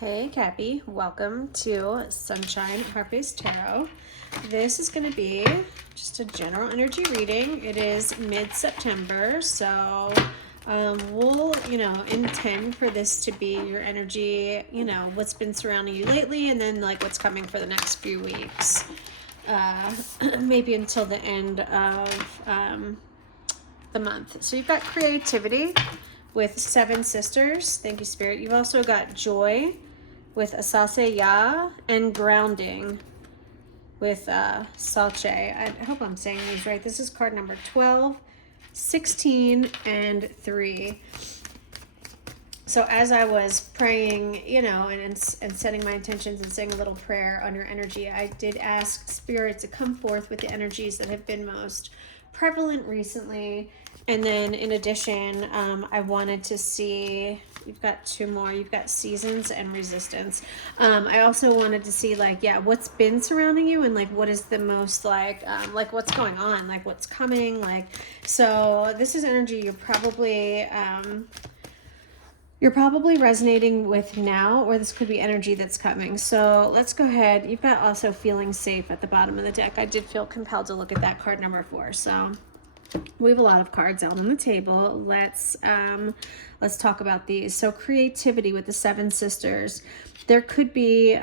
Hey Cappy, welcome to Sunshine Harpy's Tarot. This is going to be just a general energy reading. It is mid-September, so we'll, intend for this to be your energy, what's been surrounding you lately, and then like what's coming for the next few weeks. Maybe until the end of the month. So you've got creativity with Seven Sisters. Thank you, Spirit. You've also got joy with Asase Ya and grounding with Salche. I hope I'm saying these right. This is card number 12, 16, and 3. So as I was praying, and setting my intentions and saying a little prayer on your energy, I did ask Spirit to come forth with the energies that have been most prevalent recently. And then in addition, I wanted to see, you've got two more, you've got seasons and resistance. I also wanted to see what's been surrounding you and what is the most like what's going on, like what's coming, so this is energy you're probably resonating with now, or this could be energy that's coming. So let's go ahead. You've got also feeling safe at the bottom of the deck. I did feel compelled to look at that card number 4. So we have a lot of cards out on the table. Let's talk about these. So creativity with the Seven Sisters. There could be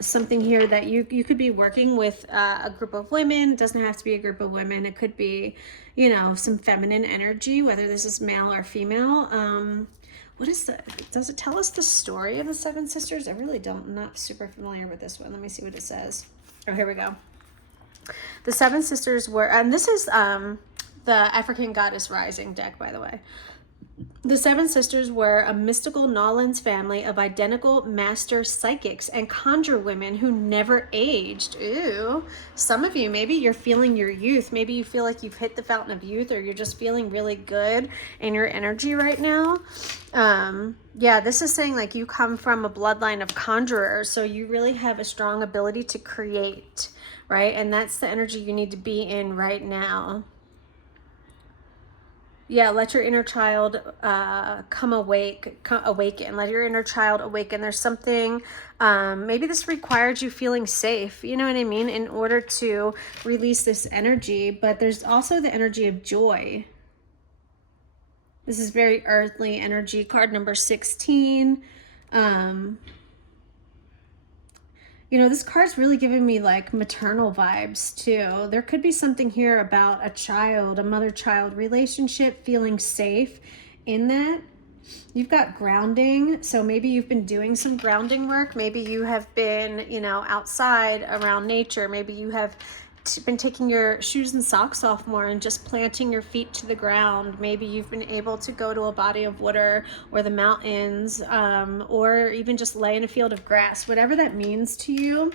something here that you could be working with a group of women. It doesn't have to be a group of women. It could be, some feminine energy, whether this is male or female. Does it tell us the story of the Seven Sisters? I really don't. I'm not super familiar with this one. Let me see what it says. Oh, here we go. The Seven Sisters were, and this is the African Goddess Rising deck, by the way. The Seven Sisters were a mystical Nolans family of identical master psychics and conjure women who never aged. Ooh, some of you, maybe you're feeling your youth. Maybe you feel like you've hit the fountain of youth, or you're just feeling really good in your energy right now. Yeah, this is saying you come from a bloodline of conjurers, so you really have a strong ability to create, right? And that's the energy you need to be in right now. Yeah, let your inner child awaken. Let your inner child awaken. There's something, maybe this requires you feeling safe, you know what I mean, in order to release this energy. But there's also the energy of joy. This is very earthly energy. Card number 16. This card's really giving me maternal vibes too. There could be something here about a mother-child relationship, feeling safe in that. You've got grounding. So maybe you've been doing some grounding work. Maybe you have been, outside around nature. Maybe you have been taking your shoes and socks off more and just planting your feet to the ground. Maybe you've been able to go to a body of water or the mountains, or even just lay in a field of grass, whatever that means to you.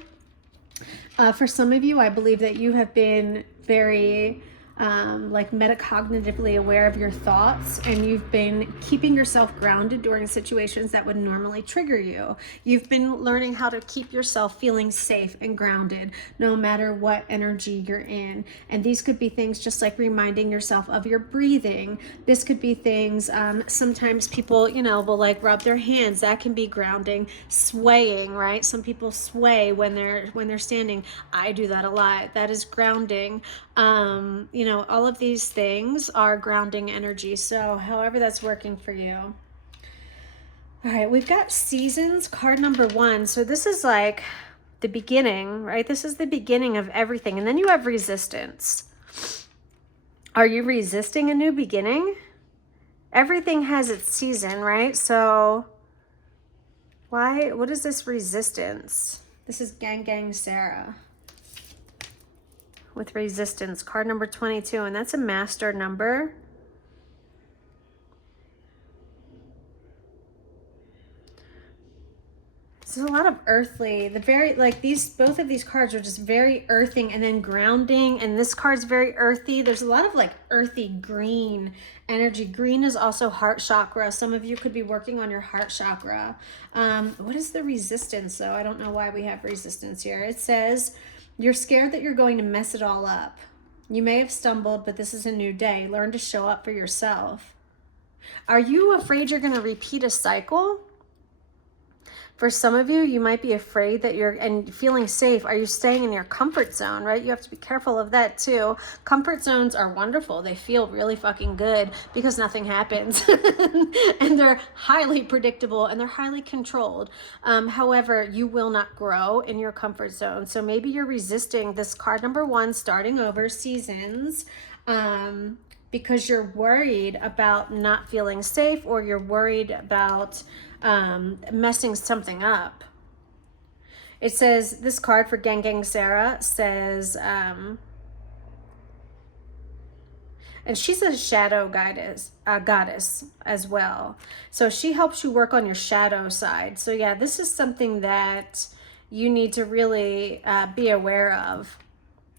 For some of you, I believe that you have been very metacognitively aware of your thoughts, and you've been keeping yourself grounded during situations that would normally trigger you. You've been learning how to keep yourself feeling safe and grounded no matter what energy you're in. And these could be things just like reminding yourself of your breathing. This could be things, sometimes people, will rub their hands. That can be grounding. Swaying, right? Some people sway when they're standing. I do that a lot. That is grounding. All of these things are grounding energy. So however that's working for you. All right, we've got seasons, card number 1. So this is the beginning, right? This is the beginning of everything. And then you have resistance. Are you resisting a new beginning? Everything has its season, right? So what is this resistance? This is Gang Sarah with resistance, card number 22, and that's a master number. This is a lot of earthly. Both of these cards are just very earthing and then grounding, and this card's very earthy. There's a lot of earthy green energy. Green is also heart chakra. Some of you could be working on your heart chakra. What is the resistance though? I don't know why we have resistance here. It says, you're scared that you're going to mess it all up. You may have stumbled, but this is a new day. Learn to show up for yourself. Are you afraid you're going to repeat a cycle? For some of you, you might be afraid that and feeling safe. Are you staying in your comfort zone, right? You have to be careful of that too. Comfort zones are wonderful. They feel really fucking good because nothing happens. And they're highly predictable and they're highly controlled. However, you will not grow in your comfort zone. So maybe you're resisting this card number 1, starting over, seasons, because you're worried about not feeling safe, or you're worried about messing something up. It says, this card for Gang Sarah says, and she's a shadow goddess as well. So she helps you work on your shadow side. So yeah, this is something that you need to really be aware of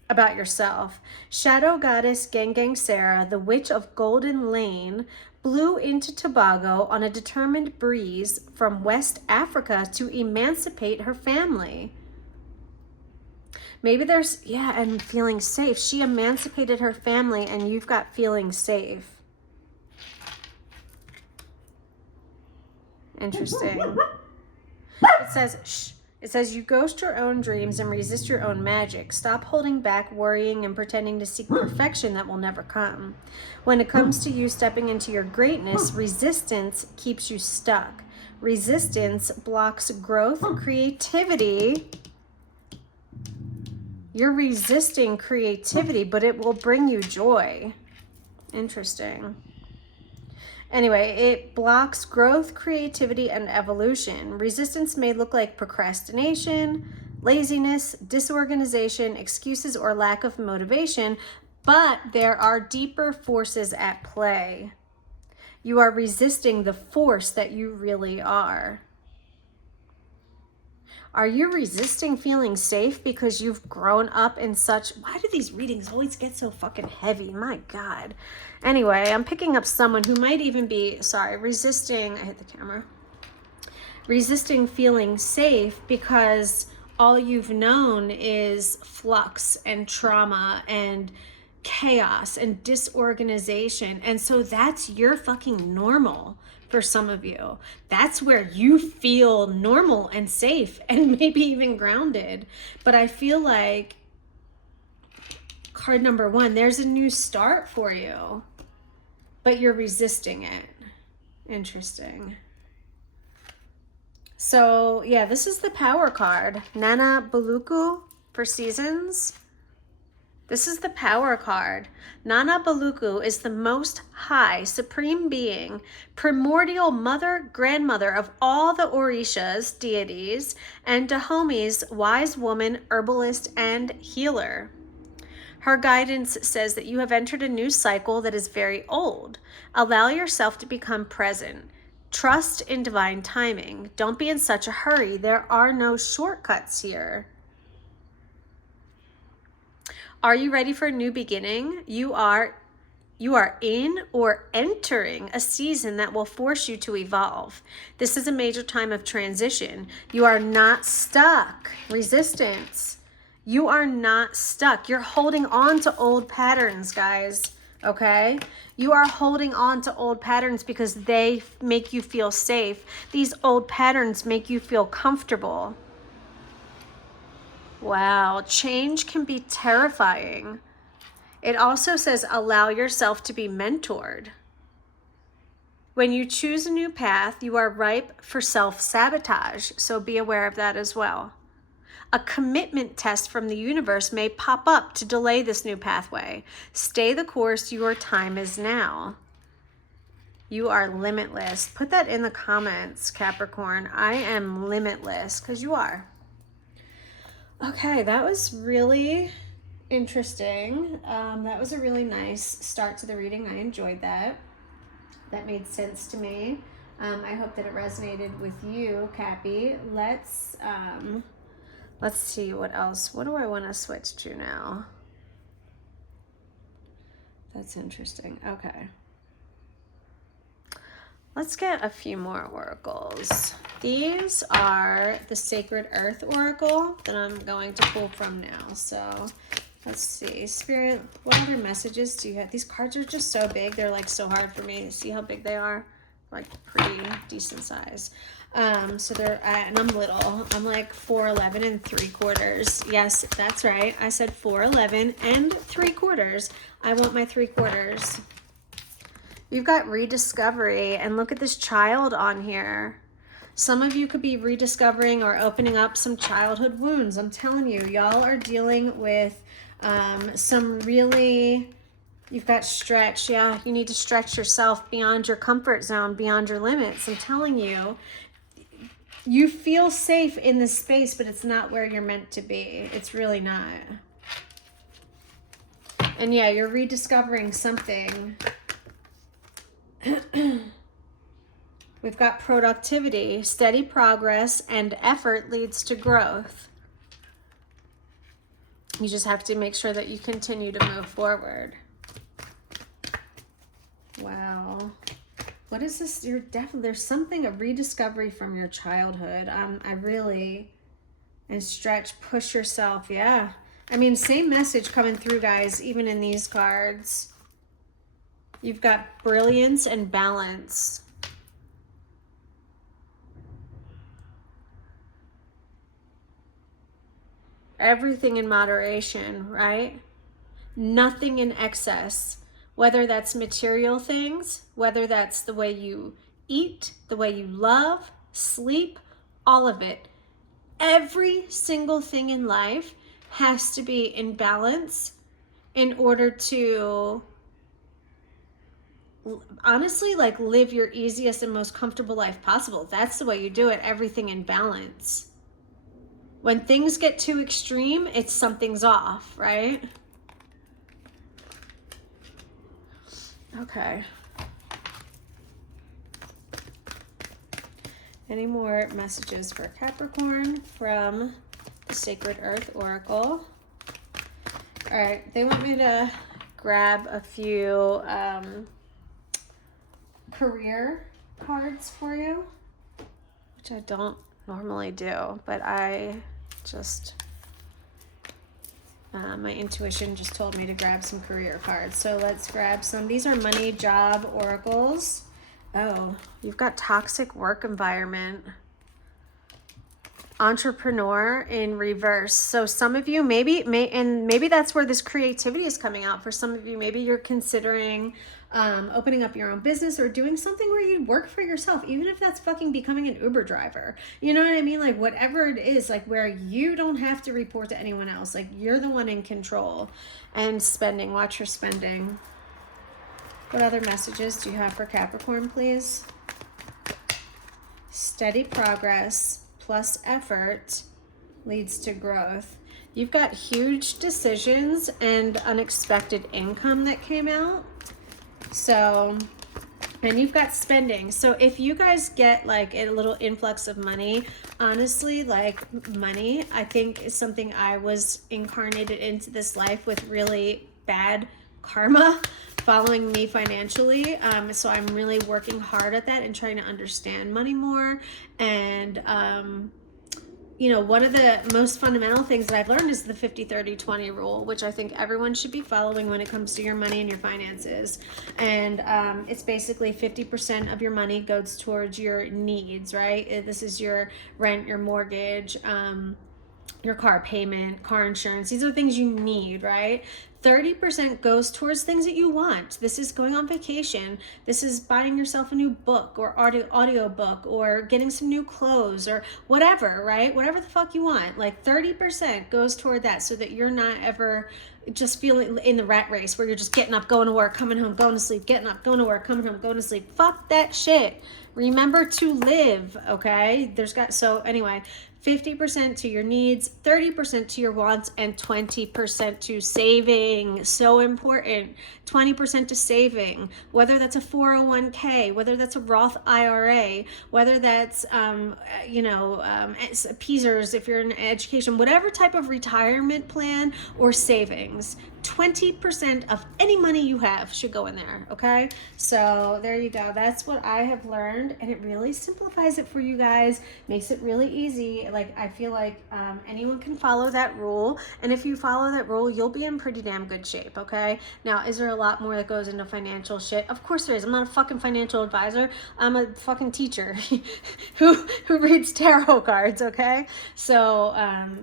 about yourself. Shadow goddess Gang Sarah, the witch of Golden Lane, blew into Tobago on a determined breeze from West Africa to emancipate her family. Maybe there's, yeah, and feeling safe. She emancipated her family and you've got feeling safe. Interesting. It says, shh. It says, you ghost your own dreams and resist your own magic. Stop holding back, worrying, and pretending to seek perfection that will never come. When it comes to you stepping into your greatness, resistance keeps you stuck. Resistance blocks growth, creativity. You're resisting creativity, but it will bring you joy. Interesting. Anyway, it blocks growth, creativity, and evolution. Resistance may look like procrastination, laziness, disorganization, excuses, or lack of motivation, but there are deeper forces at play. You are resisting the force that you really are. Are you resisting feeling safe because you've grown up in such... Why do these readings always get so fucking heavy? My God. Anyway, I'm picking up someone who might even be, resisting... I hit the camera. Resisting feeling safe because all you've known is flux and trauma and chaos and disorganization. And so that's your fucking normal. For some of you, that's where you feel normal and safe and maybe even grounded. But I feel like card number 1, there's a new start for you, but you're resisting it. Interesting. So yeah, this is the power card. Nana Baluku for seasons. This is the power card. Nana Baluku is the most high, supreme being, primordial mother, grandmother of all the Orishas, deities, and Dahome's wise woman, herbalist, and healer. Her guidance says that you have entered a new cycle that is very old. Allow yourself to become present. Trust in divine timing. Don't be in such a hurry. There are no shortcuts here. Are you ready for a new beginning? You are in or entering a season that will force you to evolve. This is a major time of transition. You are not stuck. Resistance. You are not stuck. You're holding on to old patterns, guys. Okay? You are holding on to old patterns because they make you feel safe. These old patterns make you feel comfortable. Wow, change can be terrifying. It also says allow yourself to be mentored. When you choose a new path, you are ripe for self-sabotage, so be aware of that as well. A commitment test from the universe may pop up to delay this new pathway. Stay the course, your time is now. You are limitless. Put that in the comments, Capricorn. I am limitless, because you are. Okay, that was really interesting. That was a really nice start to the reading. I enjoyed that. That made sense to me. I hope that it resonated with you, Cappy. Let's see what else. What do I want to switch to now? That's interesting. Okay. Let's get a few more oracles. These are the Sacred Earth Oracle that I'm going to pull from now. So let's see. Spirit, what other messages do you have? These cards are just so big. They're like so hard for me to see how big they are. like pretty decent size. So they're, and I'm little. I'm like 4'11 and 3/4. Yes, that's right. I said 4'11 and 3/4. I want my 3/4. You've got rediscovery, and look at this child on here. Some of you could be rediscovering or opening up some childhood wounds. I'm telling you, y'all are dealing with some really, you've got stretch. Yeah, you need to stretch yourself beyond your comfort zone, beyond your limits. I'm telling you, you feel safe in this space, but it's not where you're meant to be. It's really not. And yeah, you're rediscovering something. We've got productivity, steady progress, and effort leads to growth. You just have to make sure that you continue to move forward. Wow. What is this? You're definitely, there's something, a rediscovery from your childhood. And stretch, push yourself. Yeah. I mean, same message coming through, guys, even in these cards. You've got brilliance and balance. Everything in moderation, right? Nothing in excess. Whether that's material things, whether that's the way you eat, the way you love, sleep, all of it. Every single thing in life has to be in balance in order to honestly, like, live your easiest and most comfortable life possible. That's the way you do it. Everything in balance. When things get too extreme, it's something's off, right? Okay. Any more messages for Capricorn from the Sacred Earth Oracle? All right, they want me to grab a few career cards for you, which I don't normally do, but I just, my intuition just told me to grab some career cards. So let's grab some. These are money, job, oracles. Oh, you've got toxic work environment. Entrepreneur in reverse. So some of you maybe that's where this creativity is coming out. For some of you, maybe you're considering opening up your own business or doing something where you work for yourself, even if that's fucking becoming an Uber driver. You know what I mean? Like, whatever it is, like, where you don't have to report to anyone else. Like, you're the one in control. And spending. Watch your spending. What other messages do you have for Capricorn, please? Steady progress plus effort leads to growth. You've got huge decisions and unexpected income that came out. So, and you've got spending. So if you guys get like a little influx of money, honestly, like, money, I think, is something I was incarnated into this life with really bad karma following me financially. So I'm really working hard at that and trying to understand money more. And, you know, one of the most fundamental things that I've learned is the 50-30-20 rule, which I think everyone should be following when it comes to your money and your finances. And it's basically 50% of your money goes towards your needs, right? This is your rent, your mortgage, your car payment, car insurance. These are things you need, right? 30% goes towards things that you want. This is going on vacation. This is buying yourself a new book or audio book or getting some new clothes or whatever, right? Whatever the fuck you want. Like, 30% goes toward that, so that you're not ever just feeling in the rat race where you're just getting up, going to work, coming home, going to sleep, getting up, going to work, coming home, going to sleep. Fuck that shit. Remember to live, okay? So anyway, 50% to your needs, 30% to your wants, and 20% to saving. So important. 20% to saving, whether that's a 401k, whether that's a Roth IRA, whether that's, PSERS if you're in education, whatever type of retirement plan or savings. 20% of any money you have should go in there, okay? So there you go. That's what I have learned, and it really simplifies it for you guys, makes it really easy. Like, I feel like anyone can follow that rule. And if you follow that rule, you'll be in pretty damn good shape, okay? Now, is there a lot more that goes into financial shit? Of course there is. I'm not a fucking financial advisor. I'm a fucking teacher who reads tarot cards, okay? So,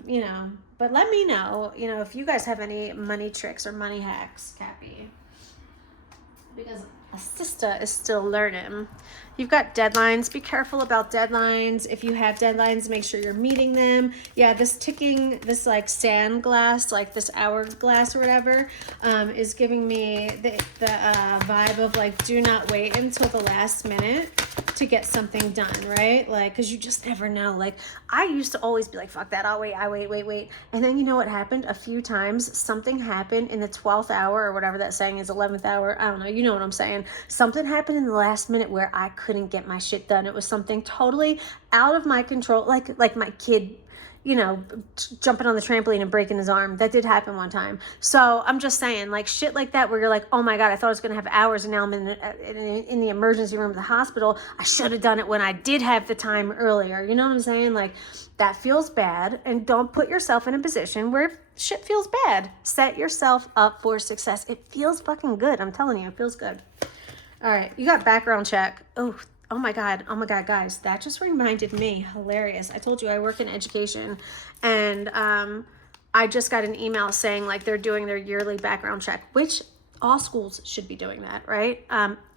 you know, but let me know, you know, if you guys have any money tricks or money hacks, Cappy. Because a sister is still learning. You've got deadlines. Be careful about deadlines. If you have deadlines, make sure you're meeting them. Yeah, this ticking, this like sand glass, like this hourglass or whatever, is giving me the vibe of like, do not wait until the last minute to get something done, right? Like, because you just never know. Like, I used to always be like, fuck that, I'll wait, wait. And then you know what happened? A few times, something happened in the 12th hour or whatever that saying is, 11th hour. I don't know. You know what I'm saying? Something happened in the last minute where I couldn't get my shit done. It was something totally out of my control. Like my kid, you know, jumping on the trampoline and breaking his arm. That did happen one time. So I'm just saying, like, shit like that where you're like, oh my God, I thought I was going to have hours and now I'm in the emergency room of the hospital. I should have done it when I did have the time earlier. You know what I'm saying? Like, that feels bad. And don't put yourself in a position where shit feels bad. Set yourself up for success. It feels fucking good. I'm telling you, it feels good. All right, you got background check. Oh my God, guys, that just reminded me, hilarious. I told you I work in education, and I just got an email saying like they're doing their yearly background check, which all schools should be doing that, right?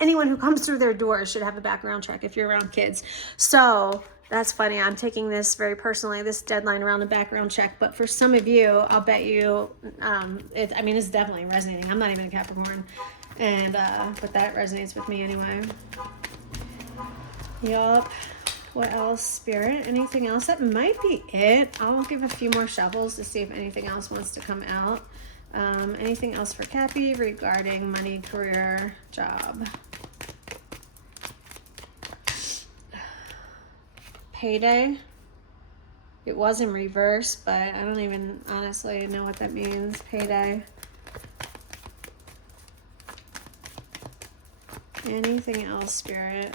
Anyone who comes through their doors should have a background check if you're around kids. So that's funny. I'm taking this very personally, this deadline around the background check. But for some of you, I'll bet you, it's definitely resonating. I'm not even a Capricorn. And, but that resonates with me anyway. Yup. What else, Spirit? Anything else? That might be it. I'll give a few more shuffles to see if anything else wants to come out. Anything else for Cappy regarding money, career, job? Payday. It was in reverse, but I don't even honestly know what that means. Payday. Anything else, Spirit?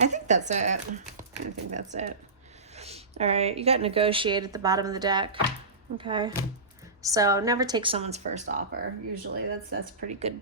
I think that's it. All right, you got negotiate at the bottom of the deck. Okay. So never take someone's first offer. Usually that's pretty good.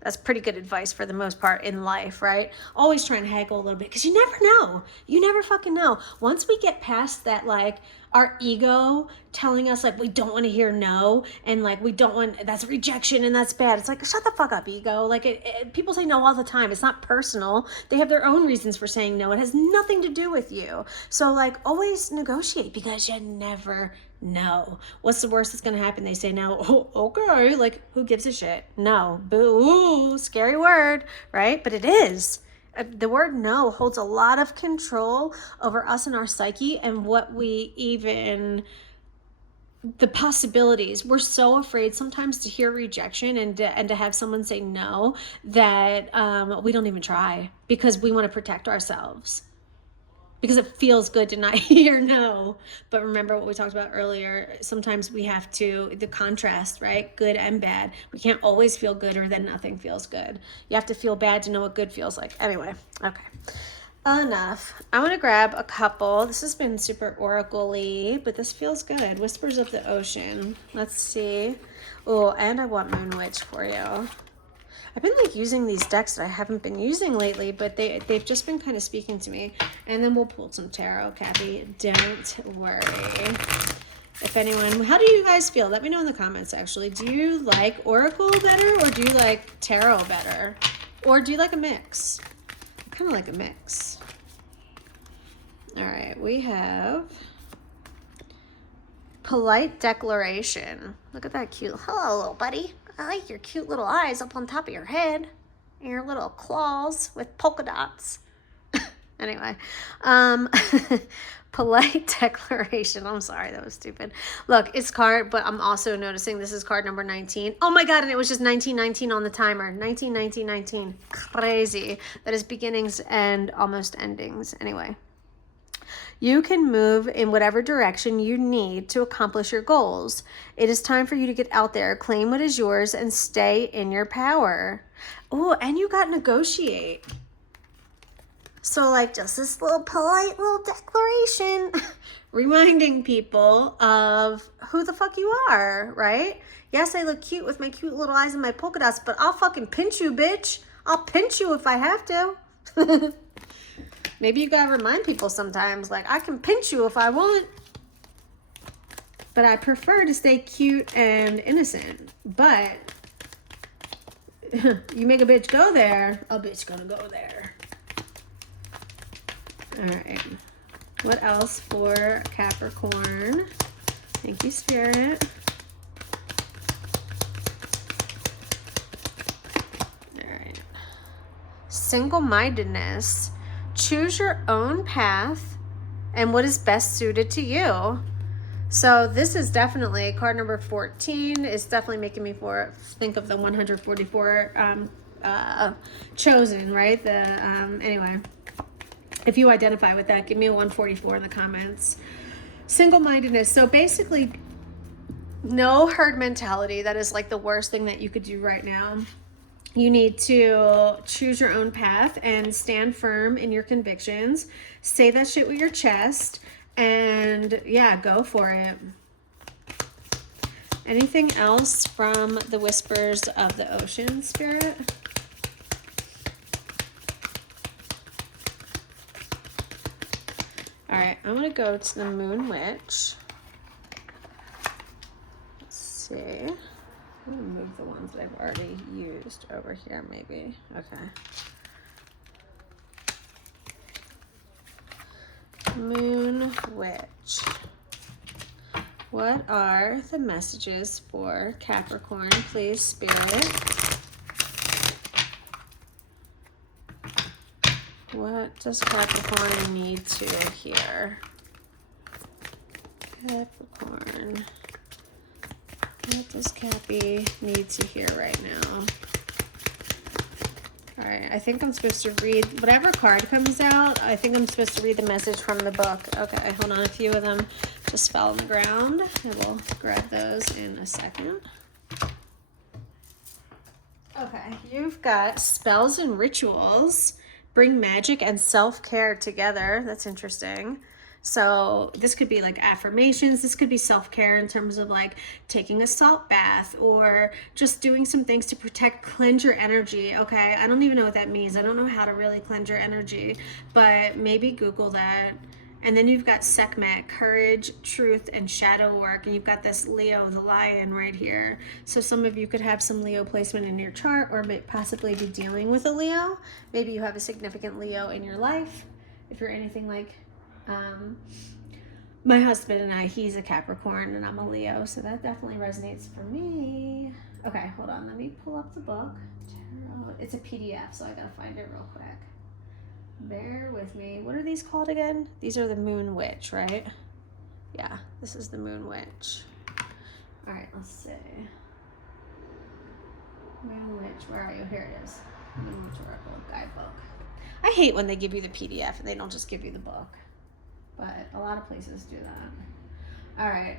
That's pretty good advice for the most part in life, right? Always try and haggle a little bit because you never know. You never fucking know. Once we get past that, like, our ego telling us, like, we don't want to hear no, and, like, we don't want, that's rejection and that's bad. It's like, shut the fuck up, ego. Like, people say no all the time. It's not personal. They have their own reasons for saying no. It has nothing to do with you. So, like, always negotiate because you never no. What's the worst that's gonna happen? They say no. Oh, okay. Like, who gives a shit? No. Boo. Ooh, scary word, right? But it is. The word no holds a lot of control over us and our psyche and what we even, the possibilities. We're so afraid sometimes to hear rejection and to have someone say no that we don't even try because we want to protect ourselves. Because it feels good to not hear no. But remember what we talked about earlier. Sometimes we have to, the contrast, right? Good and bad. We can't always feel good or then nothing feels good. You have to feel bad to know what good feels like. Anyway, okay. Enough. I want to grab a couple. This has been super oracle-y, but this feels good. Whispers of the Ocean. Let's see. Oh, and I want Moon Witch for you. I've been like using these decks that I haven't been using lately, but they've just been kind of speaking to me. And then we'll pull some tarot, Cappy. Don't worry. If anyone, how do you guys feel? Let me know in the comments, actually. Do you like Oracle better or do you like Tarot better? Or do you like a mix? I kind of like a mix. All right, we have Polite Declaration. Look at that cute. Hello, little buddy. I like your cute little eyes up on top of your head. And your little claws with polka dots. Anyway, Polite Declaration. I'm sorry, that was stupid. Look, it's card, but I'm also noticing this is card number 19. Oh my God, and it was just 1919 on the timer. 19. Crazy. That is beginnings and almost endings. Anyway. You can move in whatever direction you need to accomplish your goals. It is time for you to get out there, claim what is yours, and stay in your power. Oh, and you got negotiate. So like just this little polite little declaration, reminding people of who the fuck you are, right? Yes, I look cute with my cute little eyes and my polka dots, but I'll fucking pinch you, bitch. I'll pinch you if I have to. Maybe you gotta remind people sometimes, like, I can pinch you if I want. But I prefer to stay cute and innocent. But you make a bitch go there, a bitch gonna go there. All right. What else for Capricorn? Thank you, Spirit. All right. Single-mindedness. Choose your own path and what is best suited to you. So this is definitely card number 14 is definitely making me think of the 144 chosen, right? Anyway, if you identify with that, give me a 144 in the comments. Single-mindedness. So basically, no herd mentality. That is like the worst thing that you could do right now. You need to choose your own path and stand firm in your convictions. Say that shit with your chest. And yeah, go for it. Anything else from the Whispers of the Ocean, Spirit? All right, I'm going to go to the Moon Witch. Let's see. I'm going to move the ones that I've already used over here, maybe. Okay. Moon Witch. What are the messages for Capricorn, please, Spirit? What does Capricorn need to hear? Capricorn. What does Cappy need to hear right now? All right, I think I'm supposed to read whatever card comes out. I think I'm supposed to read the message from the book. Okay, hold on. A few of them just fell on the ground. I will grab those in a second. Okay, you've got spells and rituals. Bring magic and self-care together. That's interesting. So this could be like affirmations. This could be self-care in terms of like taking a salt bath or just doing some things to cleanse your energy. Okay, I don't even know what that means. I don't know how to really cleanse your energy, but maybe Google that. And then you've got Sekhmet, courage, truth, and shadow work. And you've got this Leo, the lion, right here. So some of you could have some Leo placement in your chart or may possibly be dealing with a Leo. Maybe you have a significant Leo in your life. If you're anything like my husband and I, he's a Capricorn and I'm a Leo. So that definitely resonates for me. Okay, hold on. Let me pull up the book. Tarot. It's a PDF, so I got to find it real quick. Bear with me. What are these called again? These are the Moon Witch, right? Yeah, this is the Moon Witch. All right, let's see. Moon Witch, where are you? Here it is. Moon Witch Oracle Guidebook. I hate when they give you the PDF and they don't just give you the book. But a lot of places do that. All right,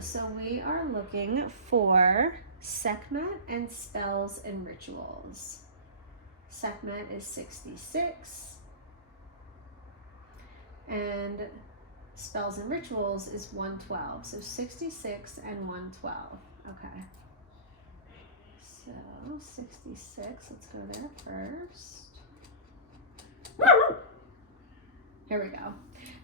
so we are looking for Sekhmet and spells and rituals. Sekhmet is 66. And spells and rituals is 112. So 66 and 112. Okay. So 66, let's go there first. Here we go.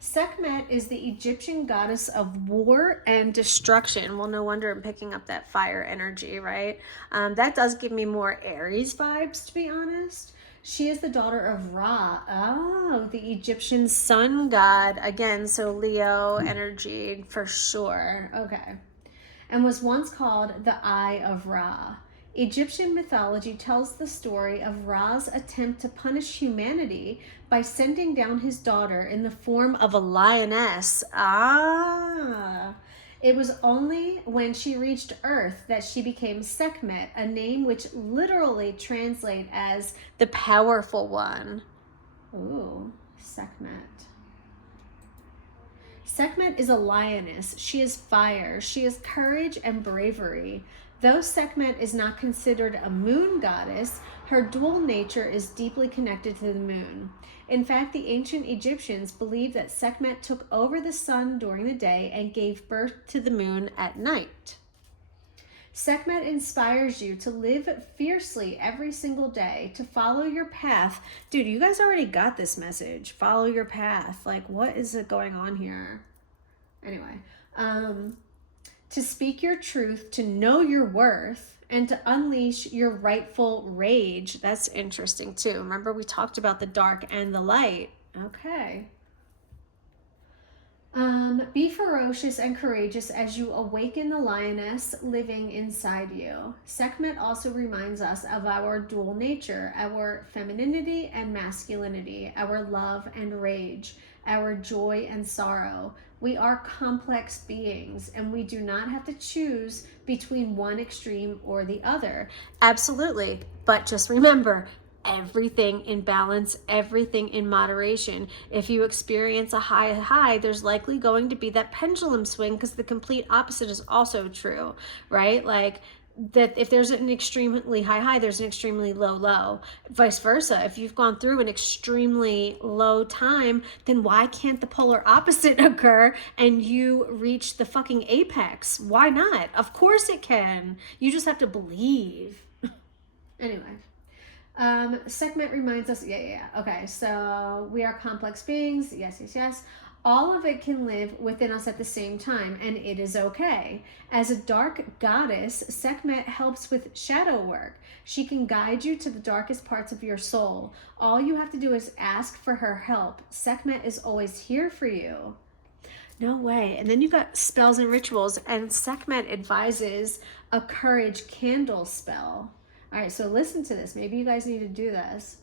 Sekhmet is the Egyptian goddess of war and destruction. Well, no wonder I'm picking up that fire energy, right? That does give me more Aries vibes, to be honest. She is the daughter of Ra. Oh, the Egyptian sun god. Again, so Leo energy for sure. Okay. And was once called the Eye of Ra. Egyptian mythology tells the story of Ra's attempt to punish humanity by sending down his daughter in the form of a lioness. It was only when she reached Earth that she became Sekhmet, a name which literally translates as the powerful one. Ooh, Sekhmet. Sekhmet is a lioness. She is fire. She is courage and bravery. Though Sekhmet is not considered a moon goddess, Her dual nature is deeply connected to the moon. In fact, the ancient Egyptians believed that Sekhmet took over the sun during the day and gave birth to the moon at night. Sekhmet inspires you to live fiercely every single day, to follow your path. Dude, you guys already got this message. Follow your path. Like, what is it going on here? Anyway, to speak your truth, to know your worth, and to unleash your rightful rage. That's interesting too. Remember, we talked about the dark and the light. Okay. Be ferocious and courageous as you awaken the lioness living inside you. Sekhmet also reminds us of our dual nature, our femininity and masculinity, our love and rage, our joy and sorrow. We are complex beings, and we do not have to choose between one extreme or the other. Absolutely. But just remember, everything in balance, everything in moderation. If you experience a high, there's likely going to be that pendulum swing, because the complete opposite is also true, right? Like, that if there's an extremely high, there's an extremely low. Vice versa. If you've gone through an extremely low time, then why can't the polar opposite occur and you reach the fucking apex? Why not? Of course it can. You just have to believe. Anyway. Sekhmet reminds us, okay, so we are complex beings, yes. All of it can live within us at the same time, and it is okay. As a dark goddess, Sekhmet helps with shadow work. She can guide you to the darkest parts of your soul. All you have to do is ask for her help. Sekhmet is always here for you. No way. And then you got spells and rituals, and Sekhmet advises a courage candle spell. All right, so listen to this. Maybe you guys need to do this.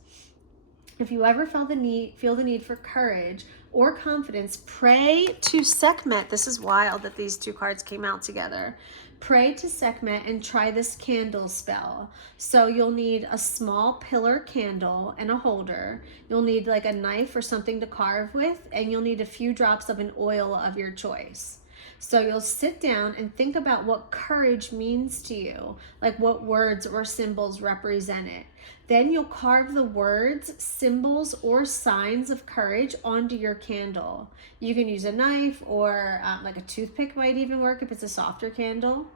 If you ever feel the need for courage or confidence, pray to Sekhmet. This is wild that these two cards came out together. Pray to Sekhmet and try this candle spell. So you'll need a small pillar candle and a holder. You'll need like a knife or something to carve with, and you'll need a few drops of an oil of your choice. So you'll sit down and think about what courage means to you, like what words or symbols represent it. Then you'll carve the words, symbols, or signs of courage onto your candle. You can use a knife, or like a toothpick might even work if it's a softer candle.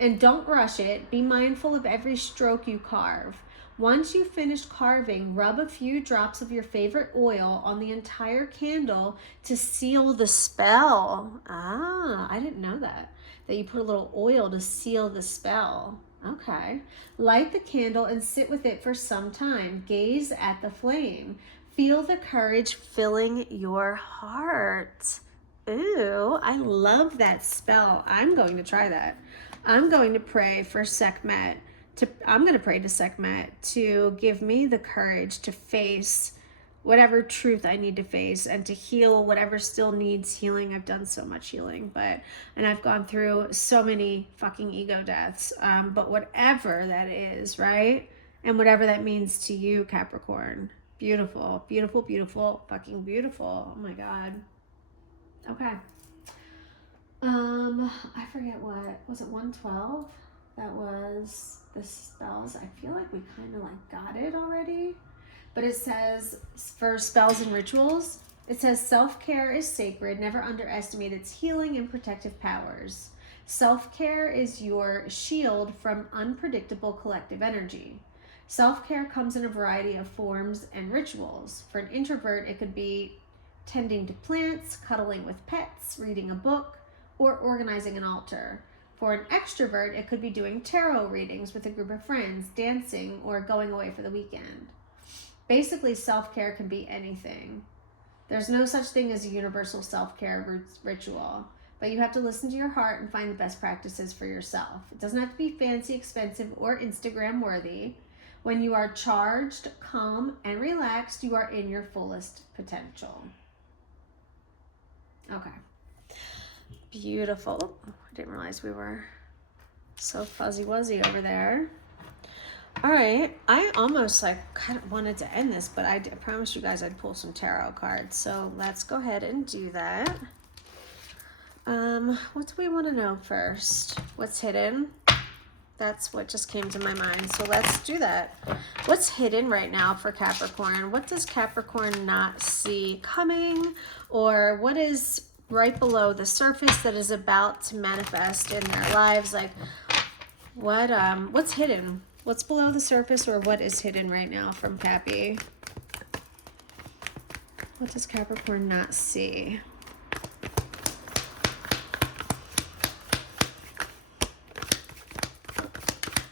And don't rush it. Be mindful of every stroke you carve. Once you've finished carving, rub a few drops of your favorite oil on the entire candle to seal the spell. Ah, I didn't know that you put a little oil to seal the spell. Okay. Light the candle and sit with it for some time. Gaze at the flame. Feel the courage filling your heart. Ooh, I love that spell. I'm going to try that. I'm going to pray for Sekhmet. I'm going to pray to Sekhmet to give me the courage to face whatever truth I need to face, and to heal whatever still needs healing. I've done so much healing, and I've gone through so many fucking ego deaths. But whatever that is, right? And whatever that means to you, Capricorn. Beautiful, beautiful, beautiful, fucking beautiful. Oh my God. Okay. I forget what was it. 112. That was the spells. I feel like we kind of like got it already. But it says, for spells and rituals, it says self-care is sacred. Never underestimate its healing and protective powers. Self-care is your shield from unpredictable collective energy. Self-care comes in a variety of forms and rituals. For an introvert, it could be tending to plants, cuddling with pets, reading a book, or organizing an altar. For an extrovert, it could be doing tarot readings with a group of friends, dancing, or going away for the weekend. Basically, self-care can be anything. There's no such thing as a universal self-care ritual, but you have to listen to your heart and find the best practices for yourself. It doesn't have to be fancy, expensive, or Instagram worthy. When you are charged, calm, and relaxed, you are in your fullest potential. Okay. Beautiful. I didn't realize we were so fuzzy-wuzzy over there. All right, I almost kind of wanted to end this, but I promised you guys I'd pull some tarot cards. So let's go ahead and do that. What do we want to know first? What's hidden? That's what just came to my mind. So let's do that. What's hidden right now for Capricorn? What does Capricorn not see coming? Or what is right below the surface that is about to manifest in their lives? Like what's hidden? What's below the surface, or what is hidden right now from Cappy? What does Capricorn not see?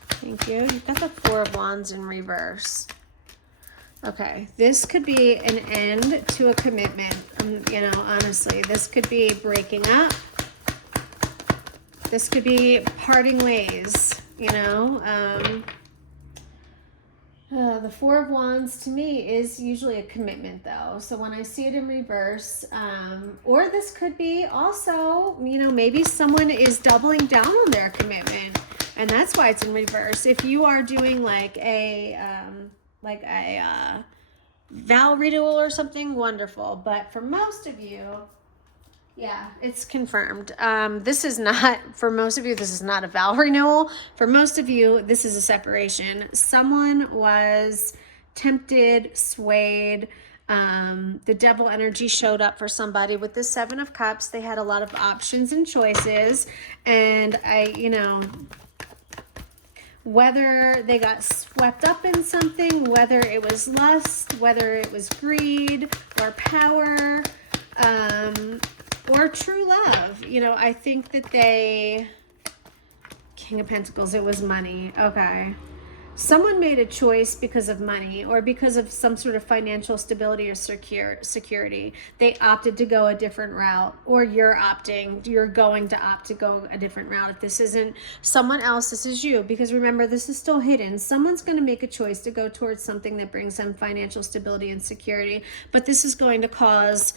Thank you. You've got the Four of Wands in reverse. Okay, this could be an end to a commitment. You know, honestly, this could be breaking up. This could be parting ways, you know. The Four of Wands to me is usually a commitment, though. So when I see it in reverse, or this could be also, you know, maybe someone is doubling down on their commitment, and that's why it's in reverse. If you are doing like a vow renewal or something, wonderful. But for most of you, yeah, it's confirmed. This is not, for most of you, this is not a vow renewal. For most of you, this is a separation. Someone was tempted, swayed. The devil energy showed up for somebody with the Seven of Cups. They had a lot of options and choices. And whether they got swept up in something, whether it was lust, whether it was greed or power, or true love. You know, I think that King of Pentacles, it was money. Okay. Someone made a choice because of money or because of some sort of financial stability or security. They opted to go a different route, or you're going to opt to go a different route. If this isn't someone else, this is you, because remember, this is still hidden. Someone's going to make a choice to go towards something that brings them financial stability and security, but this is going to cause,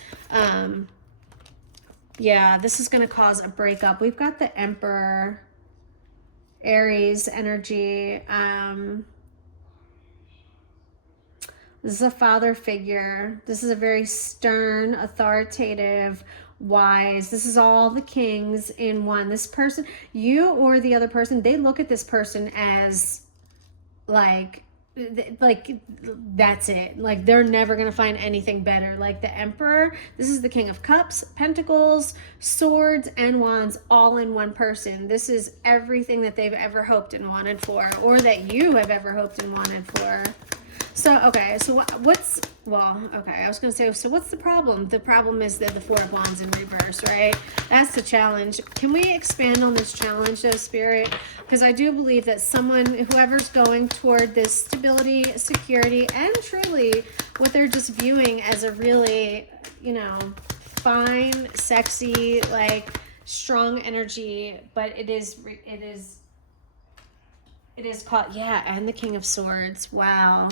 this is going to cause a breakup. We've got the Emperor, Aries energy. This is a father figure. This is a very stern, authoritative, wise. This is all the kings in one. This person, you or the other person, they look at this person as like that's it. Like they're never going to find anything better. Like the Emperor, this is the King of Cups, Pentacles, Swords, and Wands all in one person. This is everything that they've ever hoped and wanted for, or that you have ever hoped and wanted for. So, okay, so I was going to say, so what's the problem? The problem is that the Four of Wands in reverse, right? That's the challenge. Can we expand on this challenge, though, Spirit? Because I do believe that whoever's going toward this stability, security, and truly what they're just viewing as a really, fine, sexy, like strong energy, but it is called, and the King of Swords. Wow.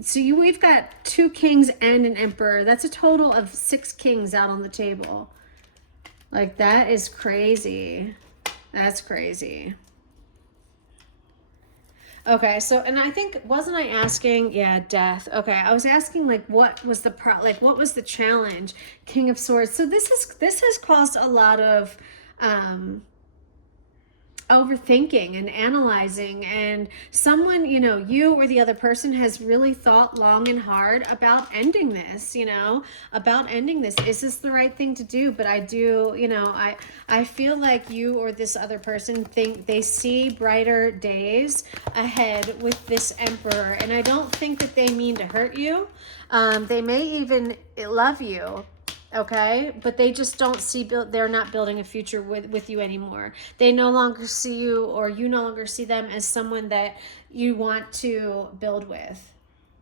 So we've got 2 kings and an emperor. That's a total of 6 kings out on the table. Like, that is crazy. That's crazy. Okay, so, and I think, wasn't I asking, death. Okay, I was asking, like, what was the what was the challenge? King of Swords. So this has caused a lot of overthinking and analyzing, and someone, you or the other person has really thought long and hard about ending this, Is this the right thing to do? But I do, I feel like you or this other person think they see brighter days ahead with this Emperor, and I don't think that they mean to hurt you. They may even love you. Okay, but they just don't see, they're not building a future with you anymore. They no longer see you, or you no longer see them as someone that you want to build with,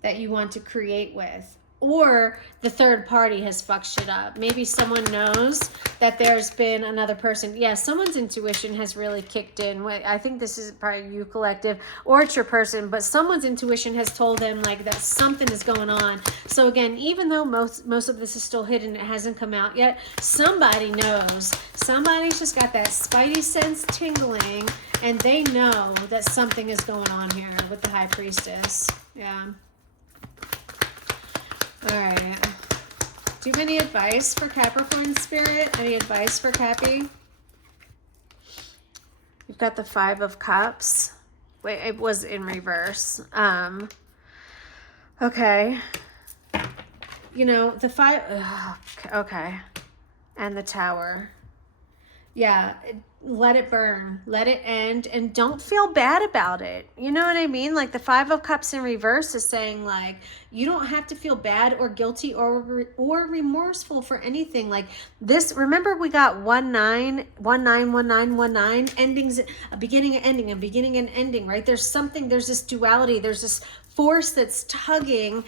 that you want to create with. Or the third party has fucked shit up. Maybe someone knows that there's been another person. Yeah, someone's intuition has really kicked in. I think this is probably you, collective, or it's your person, but someone's intuition has told them like that something is going on. So again, even though most of this is still hidden, it hasn't come out yet, somebody knows. Somebody's just got that spidey sense tingling, and they know that something is going on here with the High Priestess. Yeah. All right. Do you have any advice for Capricorn, Spirit? Any advice for Cappy? You've got the Five of Cups. Wait, it was in reverse. Okay. You know, the five, ugh, okay. And the Tower. Yeah, let it burn, let it end, and don't feel bad about it. You know what I mean? Like the Five of Cups in reverse is saying like, you don't have to feel bad or guilty or remorseful for anything. Like this, remember we got 1-9, endings, a beginning and ending, a beginning and ending, right? There's something, there's this duality, there's this force that's tugging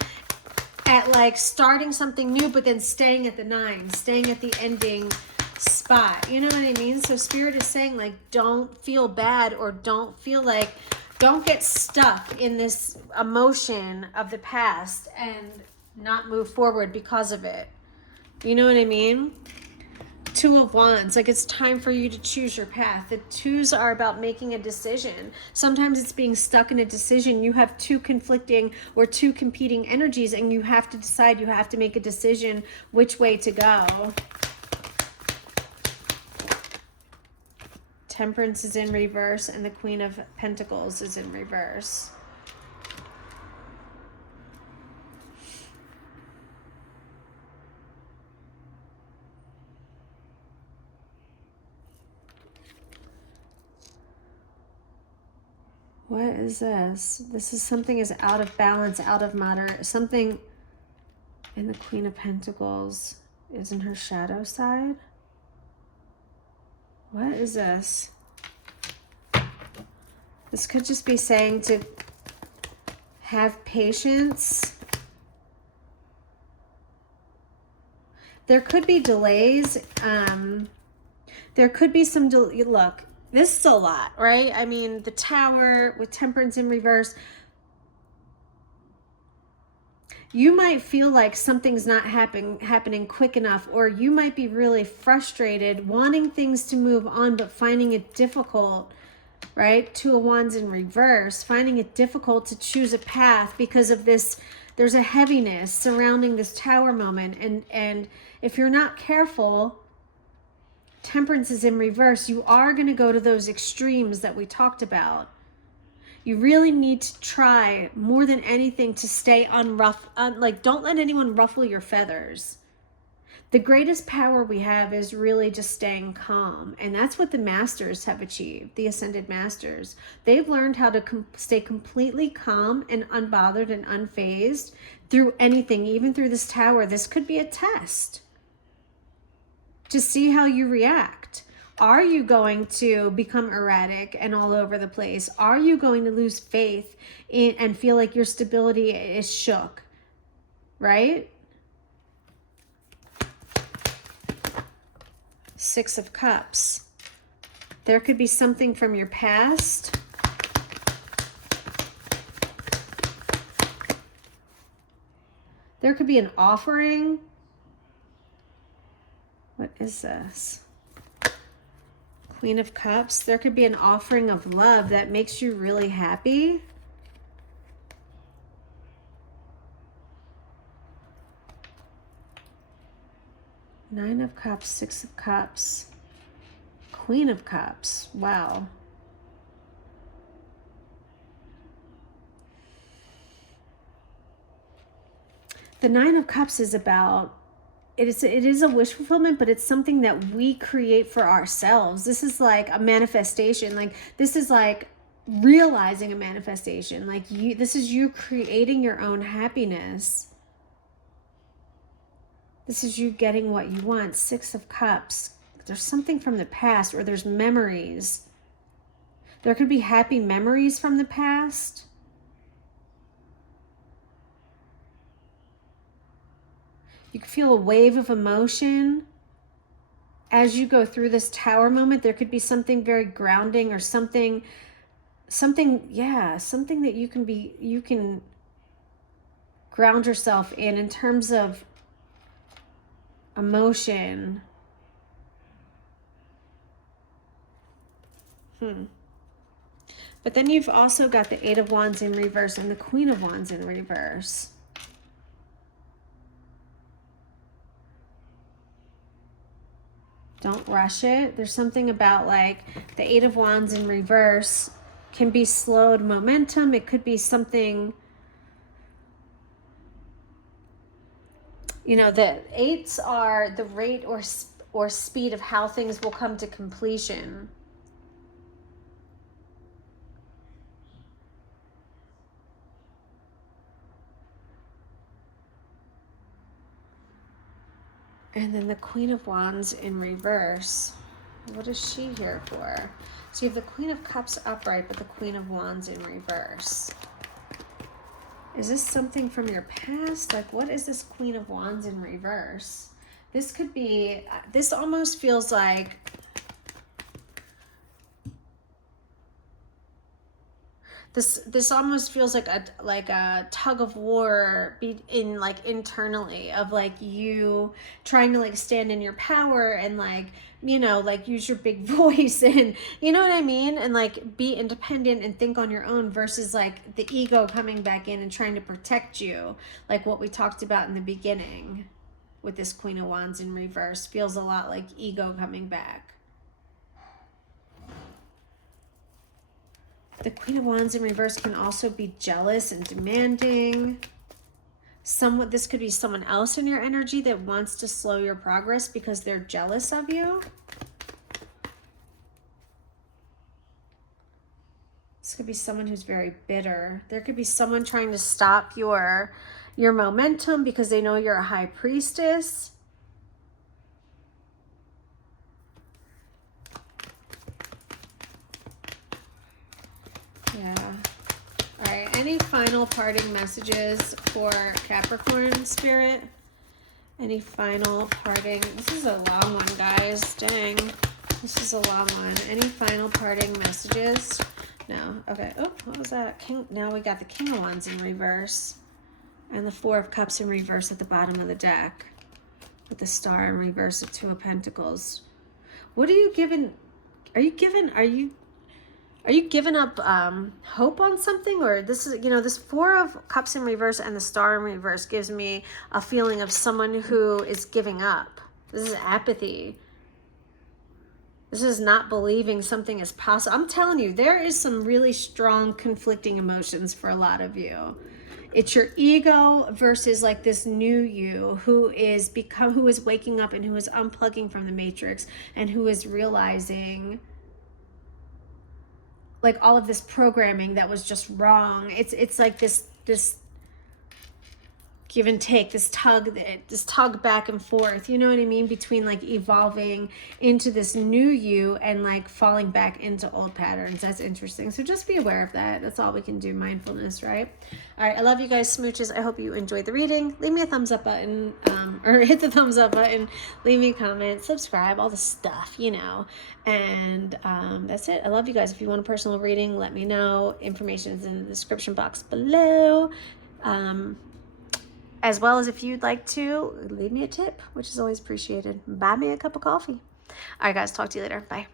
at like starting something new, but then staying at the 9, staying at the ending spot. You know what I mean? So Spirit is saying like, don't feel bad, or don't feel like, don't get stuck in this emotion of the past and not move forward because of it. You know what I mean? Two of Wands, like it's time for you to choose your path. The twos are about making a decision. Sometimes it's being stuck in a decision. You have two conflicting or two competing energies, and you have to decide, you have to make a decision which way to go. Temperance is in reverse, and the Queen of Pentacles is in reverse. What is this? This is something is out of balance, out of matter. Something in the Queen of Pentacles is in her shadow side. What is this? This could just be saying to have patience. There could be delays. There could be some look, this is a lot, right? I mean, the Tower with Temperance in reverse. You might feel like something's not happening quick enough, or you might be really frustrated, wanting things to move on, but finding it difficult, right? Two of Wands in reverse, finding it difficult to choose a path because of this. There's a heaviness surrounding this Tower moment, and if you're not careful, Temperance is in reverse. You are going to go to those extremes that we talked about. You really need to try like to stay like don't let anyone ruffle your feathers. The greatest power we have is really just staying calm. And that's what the masters have achieved, the ascended masters. They've learned how to stay completely calm and unbothered and unfazed through anything, even through this Tower. This could be a test to see how you react. Are you going to become erratic and all over the place? Are you going to lose faith and feel like your stability is shook, right? Six of Cups. There could be something from your past. There could be an offering. What is this? Queen of Cups. There could be an offering of love that makes you really happy. Nine of Cups, Six of Cups, Queen of Cups. Wow. The Nine of Cups is about, it is a wish fulfillment, but it's something that we create for ourselves. This is like a manifestation. Like this is like realizing a manifestation. Like this is you creating your own happiness. This is you getting what you want. Six of Cups. There's something from the past, or there's memories. There could be happy memories from the past. You can feel a wave of emotion as you go through this Tower moment. There could be something very grounding, or something that you can ground yourself in terms of emotion. But then you've also got the Eight of Wands in reverse and the Queen of Wands in reverse. Don't rush it. There's something about like the Eight of Wands in reverse can be slowed momentum. It could be something, you know, the eights are the rate or speed of how things will come to completion. And then the Queen of Wands in reverse. What is she here for? So you have the Queen of Cups upright, but the Queen of Wands in reverse. Is this something from your past? Like, what is this Queen of Wands in reverse? This could be, this almost feels like, this almost feels like a tug of war in like internally of like you trying to like stand in your power and like, you know, like use your big voice and you know what I mean, and like be independent and think on your own versus like the ego coming back in and trying to protect you, like what we talked about in the beginning with this Queen of Wands in reverse. Feels a lot like ego coming back. The Queen of Wands in reverse can also be jealous and demanding. This could be someone else in your energy that wants to slow your progress because they're jealous of you. This could be someone who's very bitter. There could be someone trying to stop your momentum because they know you're a high priestess. Yeah. All right. Any final parting messages for Capricorn spirit? Any final parting? This is a long one, guys. Dang. This is a long one. Any final parting messages? No. Okay. Oh, what was that? Now we got the King of Wands in reverse and the Four of Cups in reverse at the bottom of the deck with the Star in reverse of Two of Pentacles. What are you giving? Are you giving up hope on something? Or this is, you know, this Four of Cups in reverse and the Star in reverse gives me a feeling of someone who is giving up. This is apathy. This is not believing something is possible. I'm telling you, there is some really strong conflicting emotions for a lot of you. It's your ego versus like this new you who is waking up and who is unplugging from the matrix and who is realizing like all of this programming that was just wrong. It's like this give and take, this tug back and forth, you know what I mean, between like evolving into this new you and like falling back into old patterns. That's interesting. So just be aware of that. That's all we can do. Mindfulness, right? All right. I love you guys, smooches. I hope you enjoyed the reading. Leave me a thumbs up button, or hit the thumbs up button, leave me a comment, subscribe, all the stuff, you know. And that's it. I love you guys. If you want a personal reading, let me know. Information is in the description box below. As well as if you'd like to leave me a tip, which is always appreciated. Buy me a cup of coffee. All right, guys, talk to you later. Bye.